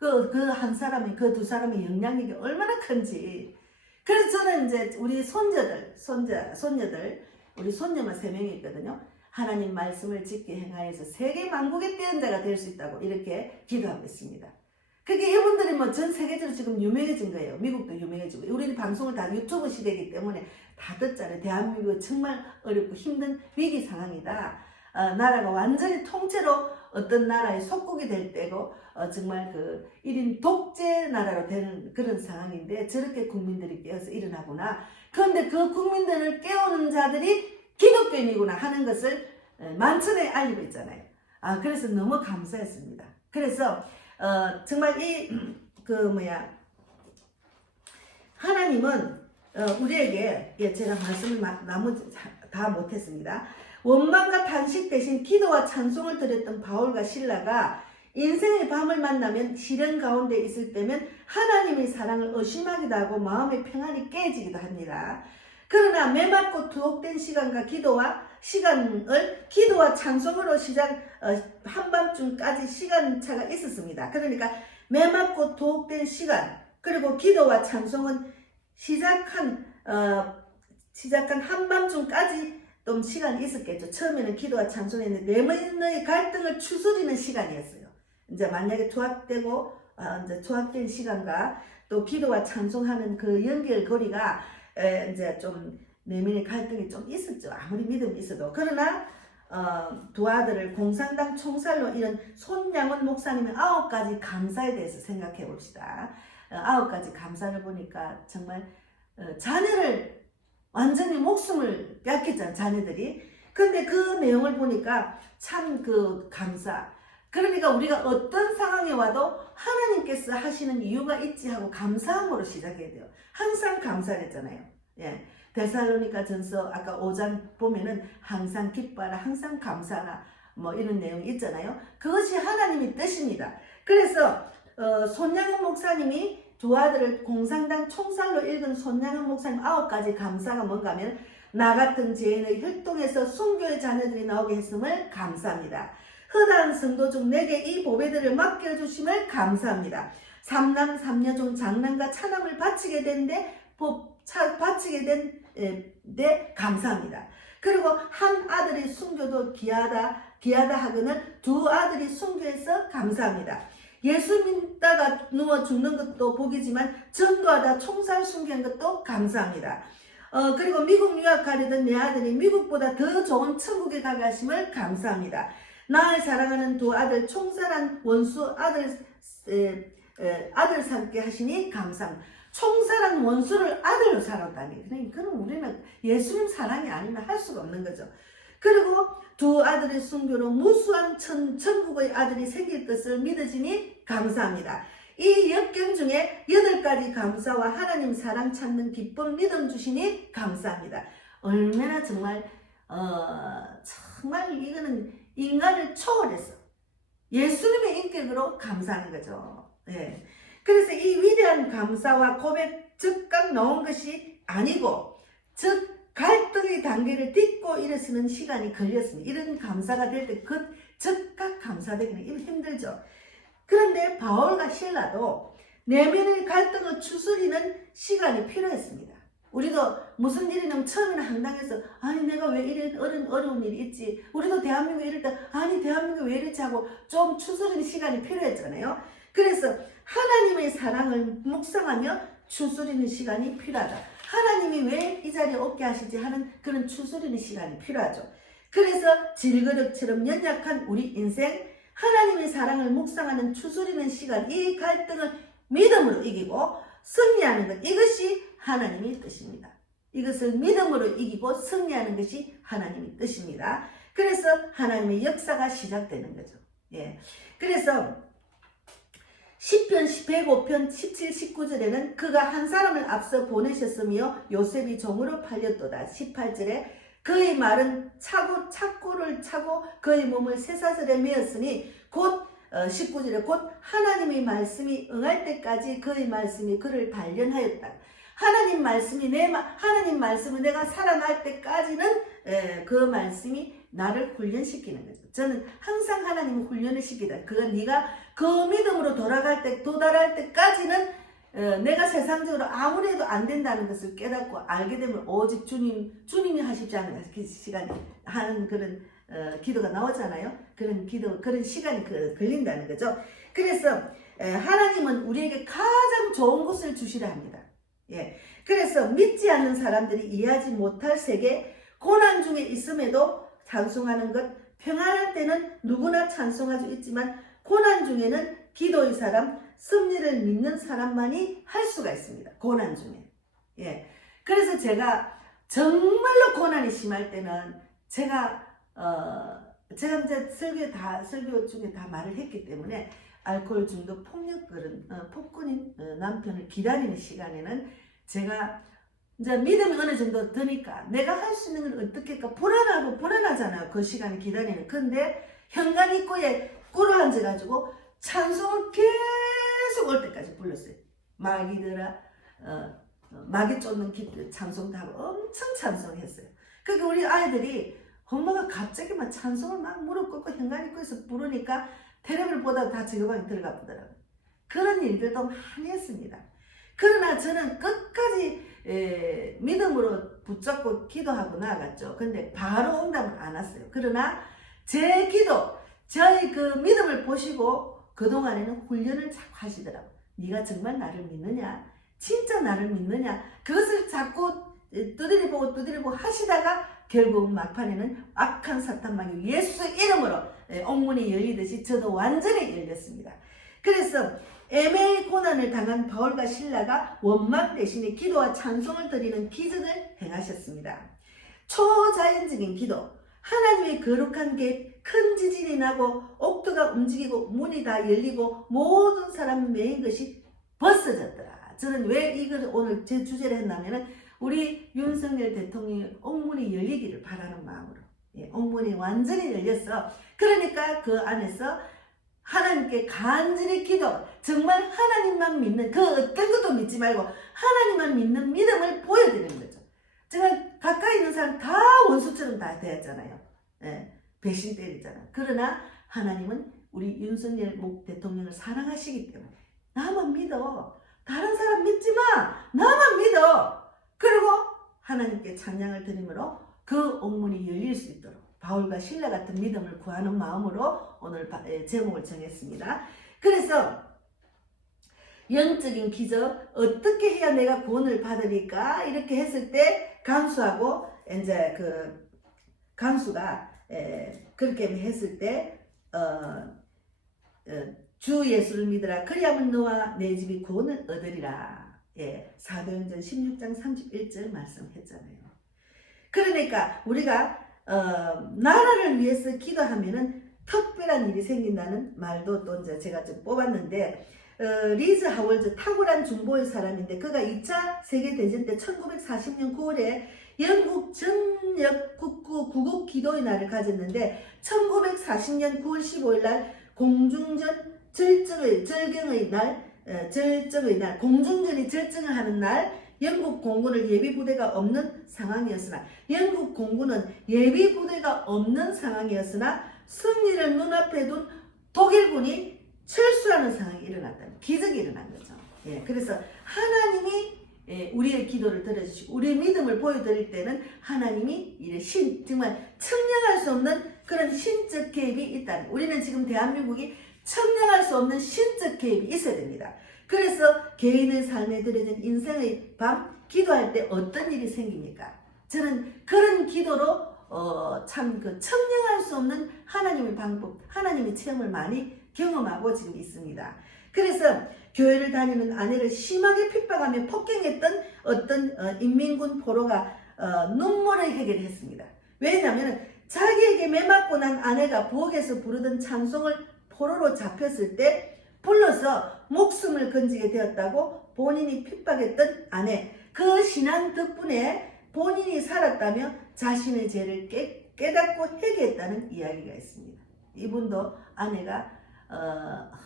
한 사람이, 두 사람의 영향력이 얼마나 큰지. 그래서 저는 이제 우리 손녀들, 우리 손녀만 3명이 있거든요. 하나님 말씀을 짓게 행하여서 세계 만국의 떼언자가 될 수 있다고 이렇게 기도하고 있습니다. 그게 이분들이 뭐 전 세계적으로 지금 유명해진 거예요. 미국도 유명해지고. 우리 방송을 다 유튜브 시대이기 때문에 다 듣잖아요. 대한민국은 정말 어렵고 힘든 위기 상황이다. 나라가 완전히 통째로 어떤 나라의 속국이 될 때고 정말 그 1인 독재 나라로 되는 그런 상황인데 저렇게 국민들이 깨어서 일어나구나. 그런데 그 국민들을 깨우는 자들이 기독교인이구나 하는 것을 만천에 알리고 있잖아요. 그래서 너무 감사했습니다. 그래서 정말 하나님은 우리에게 제가 말씀을 나머지 다 못했습니다. 원망과 탄식 대신 기도와 찬송을 드렸던 바울과 실라가 인생의 밤을 만나면 시련 가운데 있을 때면 하나님의 사랑을 의심하기도 하고 마음의 평안이 깨지기도 합니다. 그러나 매맞고 투옥된 시간을 기도와 찬송으로 한밤중까지 시간차가 있었습니다. 그러니까 매맞고 투옥된 시간 그리고 기도와 찬송은 시작한 한밤중까지 좀 시간이 있었겠죠. 처음에는 기도와 찬송했는데 내면의 갈등을 추스리는 시간이었어요. 이제 만약에 투합되고 이제 투합된 시간과 또 기도와 찬송하는 그 연결고리가 이제 좀 내면의 갈등이 좀 있었죠. 아무리 믿음이 있어도. 그러나 두 아들을 공산당 총살로 잃은 손양원 목사님의 9가지 감사에 대해서 생각해 봅시다. 9가지 감사를 보니까 정말 자녀를 완전히 목숨을 뺏겼잖아요. 자녀들이. 근데 그 내용을 보니까 참 그 감사. 그러니까 우리가 어떤 상황에 와도 하나님께서 하시는 이유가 있지 하고 감사함으로 시작해야 돼요. 항상 감사를 했잖아요. 예. 데살로니가 전서 아까 5장 보면은 항상 기뻐하라, 항상 감사하라 뭐 이런 내용이 있잖아요. 그것이 하나님의 뜻입니다. 그래서 손양은 목사님이 두 아들을 공산당 총살로 읽은 손양은 목사님 9가지 감사가 뭔가 하면 나 같은 죄인의 혈통에서 순교의 자녀들이 나오게 했음을 감사합니다. 허다한 성도 중 내게 이 보배들을 맡겨주심을 감사합니다. 3남 3녀 중 장남과 차남을 바치게 된데 감사합니다. 그리고 한 아들이 순교도 귀하다 하거늘 두 아들이 순교해서 감사합니다. 예수 믿다가 누워 죽는 것도 복이지만 전도하다 총살 순교한 것도 감사합니다. 그리고 미국 유학 가려던 내 아들이 미국보다 더 좋은 천국에 가게 하심을 감사합니다. 나를 사랑하는 두 아들 총살한 원수 아들 삼게 하시니 감사합니다. 총살한 원수를 아들로 살았다니. 그럼 우리는 예수님 사랑이 아니면 할 수가 없는 거죠. 그리고 두 아들의 순교로 무수한 천국의 아들이 생길 것을 믿어지니 감사합니다. 이 역경 중에 8가지 감사와 하나님 사랑 찾는 기쁨 믿음 주시니 감사합니다. 얼마나 정말 이거는 인간을 초월해서 예수님의 인격으로 감사하는 거죠. 예. 그래서 이 위대한 감사와 고백 즉각 나온 것이 아니고 즉 갈등의 단계를 딛고 일어서는 시간이 걸렸습니다. 이런 감사가 될 때 즉각 감사되기는 힘들죠. 그런데 바울과 실라도 내면의 갈등을 추스리는 시간이 필요했습니다. 우리도 무슨 일이 나면 처음에는 황당해서 아니 내가 왜 이런 어려운 일이 있지, 우리도 대한민국에 이럴 때 아니 대한민국이 왜 이렇지 하고 좀 추스리는 시간이 필요했잖아요. 그래서 하나님의 사랑을 묵상하며 추스리는 시간이 필요하다. 하나님이 왜 이 자리에 없게 하시지 하는 그런 추스리는 시간이 필요하죠. 그래서 질그릇처럼 연약한 우리 인생, 하나님의 사랑을 묵상하는 추스리는 시간, 이 갈등을 믿음으로 이기고 승리하는 것, 이것이 하나님의 뜻입니다. 이것을 믿음으로 이기고 승리하는 것이 하나님의 뜻입니다. 그래서 하나님의 역사가 시작되는 거죠. 예. 그래서 10편, 105편, 17, 19절에는 그가 한 사람을 앞서 보내셨으며 요셉이 종으로 팔렸도다. 18절에 그의 말은 착고를 차고 그의 몸을 쇠사슬에 메었으니 곧 19절에 곧 하나님의 말씀이 응할 때까지 그의 말씀이 그를 단련하였다. 하나님 말씀은 내가 살아날 때까지는 그 말씀이 나를 훈련시키는 거죠. 저는 항상 하나님을 훈련을 시키다. 그건 네가 그 믿음으로 도달할 때까지는 내가 세상적으로 아무리 해도 안 된다는 것을 깨닫고 알게 되면 오직 주님이 하시지 않은 그 시간에 하는 그런 기도가 나오잖아요. 그런 기도, 그런 시간이 걸린다는 거죠. 그래서 하나님은 우리에게 가장 좋은 것을 주시라 합니다. 예. 그래서 믿지 않는 사람들이 이해하지 못할 세계, 고난 중에 있음에도 찬송하는 것, 평안할 때는 누구나 찬송할 수 있지만 고난 중에는 기도의 사람, 승리를 믿는 사람만이 할 수가 있습니다. 고난 중에. 예. 그래서 제가 정말로 고난이 심할 때는 제가 이제 설교 중에 다 말을 했기 때문에 알코올 중독 폭군인 남편을 기다리는 시간에는 제가 이제 믿음이 어느 정도 드니까 내가 할 수 있는 걸 어떻게 할까 불안하잖아요. 그 시간을 기다리는. 근데 현관 입구에 꿇어 앉아가지고 찬송을 계속 올 때까지 불렀어요. 마귀 쫓는 찬송도 하고 엄청 찬송했어요. 그러니까 우리 아이들이 엄마가 갑자기 막 찬송을 막 무릎 꿇고 현관 입구에서 부르니까 텔레비를 보다가 다 지금 방에 들어가 보더라고요. 그런 일들도 많이 했습니다. 그러나 저는 끝까지 믿음으로 붙잡고 기도하고 나아갔죠. 근데 바로 응답은 안 왔어요. 그러나 제 기도, 저의 그 믿음을 보시고 그동안에는 훈련을 자꾸 하시더라고요. 네가 정말 나를 믿느냐? 진짜 나를 믿느냐? 그것을 자꾸 두드려보고 하시다가 결국 막판에는 악한 사탄망이 예수 이름으로 옥문이 열리듯이 저도 완전히 열렸습니다. 그래서 애매의 고난을 당한 바울과 실라가 원망 대신에 기도와 찬송을 드리는 기적을 행하셨습니다. 초자연적인 기도, 하나님의 거룩한 게 큰 지진이 나고 옥토가 움직이고 문이 다 열리고 모든 사람 메인 것이 벗어졌더라. 저는 왜 이걸 오늘 제 주제를 했냐면은 우리 윤석열 대통령의 옥문이 열리기를 바라는 마음으로, 옥문이 완전히 열렸어. 그러니까 그 안에서 하나님께 간절히 기도, 정말 하나님만 믿는, 그 어떤 것도 믿지 말고 하나님만 믿는 믿음을 보여드리는 거죠. 제가 가까이 있는 사람 다 원수처럼 다 되었잖아요. 배신 때리잖아요. 그러나 하나님은 우리 윤석열 대통령을 사랑하시기 때문에 나만 믿어. 다른 사람 믿지 마. 나만 믿어. 그리고 하나님께 찬양을 드림으로 그 옥문이 열릴 수 있도록 바울과 실라 같은 믿음을 구하는 마음으로 오늘 제목을 정했습니다. 그래서 영적인 기적, 어떻게 해야 내가 구원을 받으리까? 이렇게 했을 때 간수하고 이제 간수가 그렇게 했을 때 주 예수를 믿으라. 그리하면 너와 내 집이 구원을 얻으리라. 사도행전 16장 31절 말씀했잖아요. 그러니까 우리가 나라를 위해서 기도하면은 특별한 일이 생긴다는 말도 또 이제 제가 좀 뽑았는데, 리즈 하월즈 탁월한 중보의 사람인데 그가 2차 세계대전 때 1940년 9월에 영국 전역 구국 기도의 날을 가졌는데 1940년 9월 15일 날 공중전 절경의 날 공중전이 절정을 하는 날 영국 공군을 예비 부대가 없는 상황이었으나 승리를 눈앞에 둔 독일군이 철수하는 상황이 일어났다는 기적이 일어난 거죠. 그래서 하나님이 우리의 기도를 들어주시고 우리의 믿음을 보여드릴 때는 하나님이 정말 측량할 수 없는 그런 신적 개입이 있다는, 우리는 지금 대한민국이 측량할 수 없는 신적 개입이 있어야 됩니다. 그래서 개인의 삶에 들어진 인생의 밤 기도할 때 어떤 일이 생깁니까? 저는 그런 기도로 참 측량할 수 없는 하나님의 방법, 하나님의 체험을 많이 경험하고 지금 있습니다. 그래서 교회를 다니는 아내를 심하게 핍박하며 폭행했던 어떤 인민군 포로가 눈물의 해결을 했습니다. 왜냐하면 자기에게 매맞고 난 아내가 부엌에서 부르던 찬송을 포로로 잡혔을 때 불러서 목숨을 건지게 되었다고 본인이 핍박했던 아내, 그 신앙 덕분에 본인이 살았다며 자신의 죄를 깨닫고 회개했다는 이야기가 있습니다. 이분도 아내가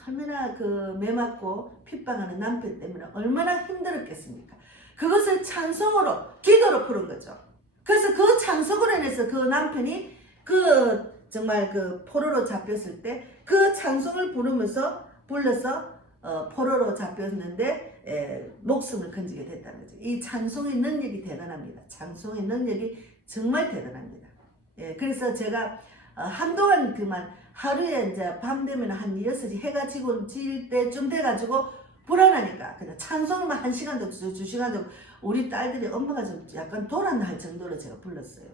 얼마나 매맞고 핍박하는 남편 때문에 얼마나 힘들었겠습니까? 그것을 찬송으로, 기도로 푸는 거죠. 그래서 그 찬송으로 인해서 그 남편이 정말 포로로 잡혔을 때 그 찬송을 불러서 포로로 잡혔는데 목숨을 건지게 됐다는 거죠. 이 찬송의 능력이 대단합니다. 찬송의 능력이 정말 대단합니다. 그래서 제가 한동안 그만 하루에 이제 밤 되면 한 6시 해가 질 때쯤 돼가지고 불안하니까 그냥 찬송만 1시간도 2시간도 우리 딸들이 엄마가 좀 약간 돌았나 할 정도로 제가 불렀어요.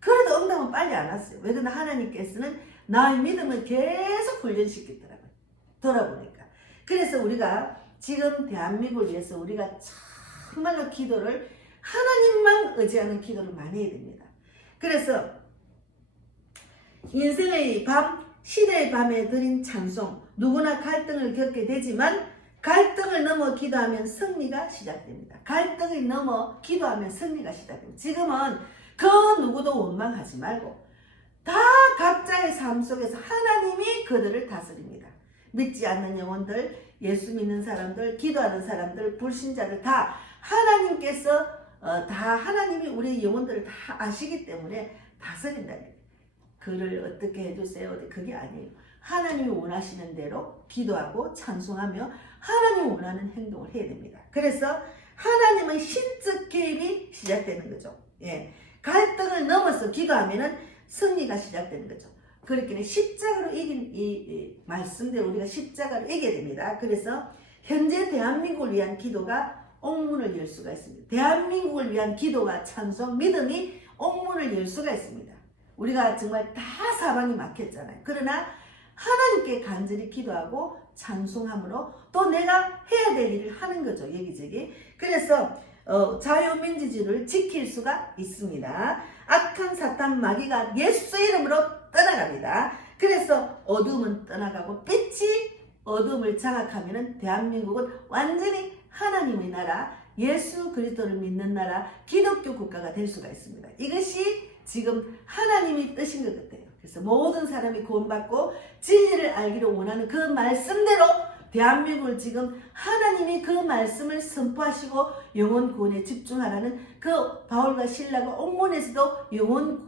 그래도 응답은 빨리 안 왔어요. 왜 그러나 하나님께서는 나의 믿음을 계속 훈련시키더라고요. 돌아보니까. 그래서 우리가 지금 대한민국을 위해서 우리가 정말로 기도를 하나님만 의지하는 기도를 많이 해야 됩니다. 그래서 인생의 밤, 시대의 밤에 드린 찬송, 누구나 갈등을 겪게 되지만 갈등을 넘어 기도하면 승리가 시작됩니다. 갈등을 넘어 기도하면 승리가 시작됩니다. 지금은 그 누구도 원망하지 말고 다 각자의 삶 속에서 하나님이 그들을 다스립니다. 믿지 않는 영혼들, 예수 믿는 사람들, 기도하는 사람들, 불신자들 다 하나님께서 다 하나님이 우리 영혼들을 다 아시기 때문에 다스린다. 그를 어떻게 해주세요? 그게 아니에요. 하나님이 원하시는 대로 기도하고 찬송하며 하나님이 원하는 행동을 해야 됩니다. 그래서 하나님의 신적 개입이 시작되는 거죠. 갈등을 넘어서 기도하면은 승리가 시작되는 거죠. 그렇기는 십자가로 이긴 이 말씀대로 우리가 십자가로 이겨야 됩니다. 그래서 현재 대한민국을 위한 기도가 옥문을 열 수가 있습니다. 대한민국을 위한 기도와 찬송, 믿음이 옥문을 열 수가 있습니다. 우리가 정말 다 사방이 막혔잖아요. 그러나 하나님께 간절히 기도하고 찬송함으로 또 내가 해야 될 일을 하는 거죠. 여기저기. 그래서 자유민주주의를 지킬 수가 있습니다. 악한 사탄 마귀가 예수 이름으로 떠나갑니다. 그래서 어둠은 떠나가고 빛이 어둠을 장악하면 대한민국은 완전히 하나님의 나라, 예수 그리스도를 믿는 나라, 기독교 국가가 될 수가 있습니다. 이것이 지금 하나님이 뜻인 것 같아요. 그래서 모든 사람이 구원받고 진리를 알기를 원하는 그 말씀대로 대한민국을 지금 하나님이 그 말씀을 선포하시고 영혼 구원에 집중하라는 그 바울과 실라가 옥문에서도 영혼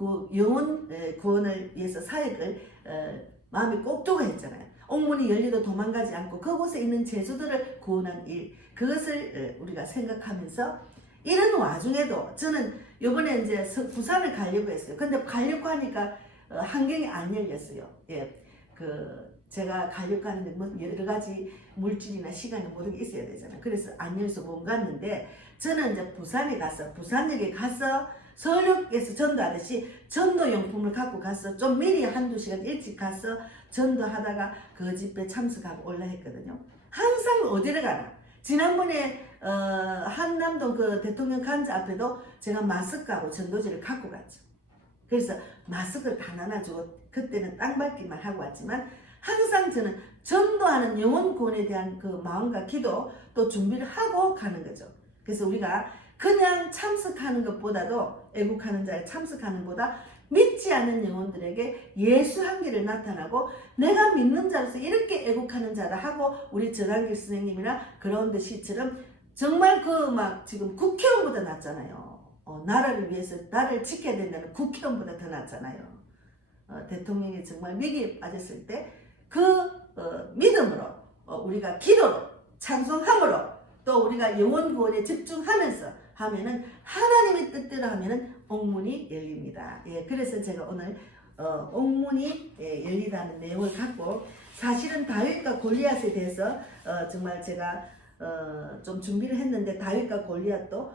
구원을 위해서 사역을 마음에 꼭 두고 했잖아요. 옥문이 열리도 도망가지 않고 그곳에 있는 죄수들을 구원한 일, 그것을 우리가 생각하면서 이런 와중에도 저는 이번에 이제 부산을 가려고 했어요. 근데 가려고 하니까 환경이 안 열렸어요. 제가 가려고 하는데 뭐 여러 가지 물질이나 시간이 모든 게 있어야 되잖아요. 그래서 안 열려서 못 갔는데 저는 이제 부산에 가서 부산역에 가서 서울역에서 전도하듯이 전도용품을 갖고 가서 좀 미리 한두 시간 일찍 가서 전도하다가 그 집회 참석하고 올라했거든요. 항상 어디를 가나. 지난번에 한남동 그 대통령 관저 앞에도 제가 마스크하고 전도지를 갖고 갔죠. 그래서 마스크를 다 나눠주고 그때는 땅 밟기만 하고 왔지만 항상 저는 전도하는 영혼 구원에 대한 그 마음과 기도 또 준비를 하고 가는 거죠. 그래서 우리가 그냥 참석하는 것보다도 애국하는 자에 참석하는 것보다 믿지 않는 영혼들에게 예수 한계를 나타나고 내가 믿는 자로서 이렇게 애국하는 자다 하고 우리 전한길 선생님이나 그라운드 시처럼 정말 그 막 지금 국회의원보다 낫잖아요. 나라를 위해서 나를 지켜야 된다는 국회의원보다 더 낫잖아요. 대통령이 정말 위기에 빠졌을 때 그 믿음으로 우리가 기도로 찬송함으로 또 우리가 영혼 구원에 집중하면서 하면은 하나님의 뜻대로 하면은 옥문이 열립니다. 그래서 제가 오늘 옥문이 열리다는 내용을 갖고 사실은 다윗과 골리앗에 대해서 정말 제가 좀 준비를 했는데 다윗과 골리앗도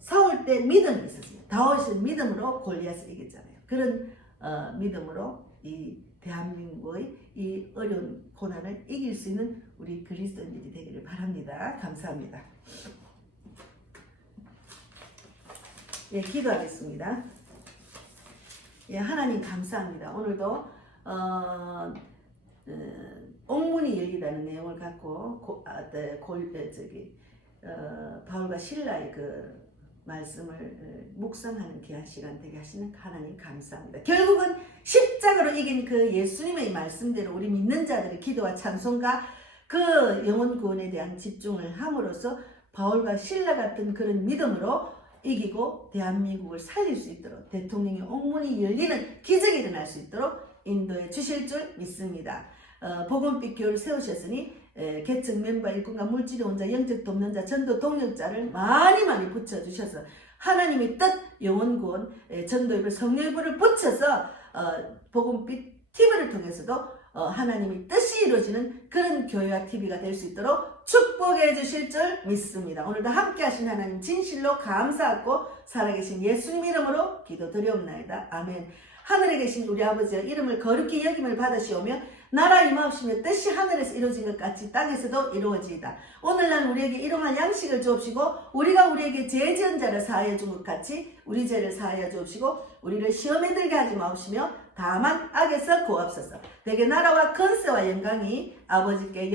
싸울 때 믿음이 있었습니다. 다윗은 믿음으로 골리앗을 이겼잖아요. 그런 믿음으로 이 대한민국의 이 어려운 고난을 이길 수 있는 우리 그리스도인들이 되기를 바랍니다. 감사합니다. 기도하겠습니다. 하나님 감사합니다. 오늘도 옥문이 열리다는 내용을 갖고 바울과 실라의 그 말씀을 묵상하는 귀한 시간 되게 하시는 하나님 감사합니다. 결국은 십자가로 이긴 그 예수님의 말씀대로 우리 믿는 자들의 기도와 찬송과 그 영혼 구원에 대한 집중을 함으로써 바울과 실라 같은 그런 믿음으로 이기고 대한민국을 살릴 수 있도록 대통령의 옥문이 열리는 기적이 일어날 수 있도록 인도해 주실 줄 믿습니다. 복음빛 교회를 세우셨으니 계층 멤버 일꾼과 물질의 혼자 영적 돕는 자 전도 동력자를 많이 붙여주셔서 하나님의 뜻 영혼구원 전도일부 성령일부를 붙여서 복음빛 TV를 통해서도 하나님의 뜻이 이루어지는 그런 교회와 TV가 될 수 있도록 축복해 주실 줄 믿습니다. 오늘도 함께 하신 하나님 진실로 감사하고 살아계신 예수님 이름으로 기도드리옵나이다. 아멘. 하늘에 계신 우리 아버지의 이름을 거룩히 여김을 받으시오며 나라 임하옵시며 뜻이 하늘에서 이루어진 것 같이 땅에서도 이루어지이다. 오늘날 우리에게 일용할 양식을 주옵시고 우리가 우리에게 죄 지은 자를 사하여 준 것 같이 우리 죄를 사하여 주옵시고 우리를 시험에 들게 하지 마옵시며 다만 악에서 구하옵소서. 내게 나라와 권세와 영광이 아버지께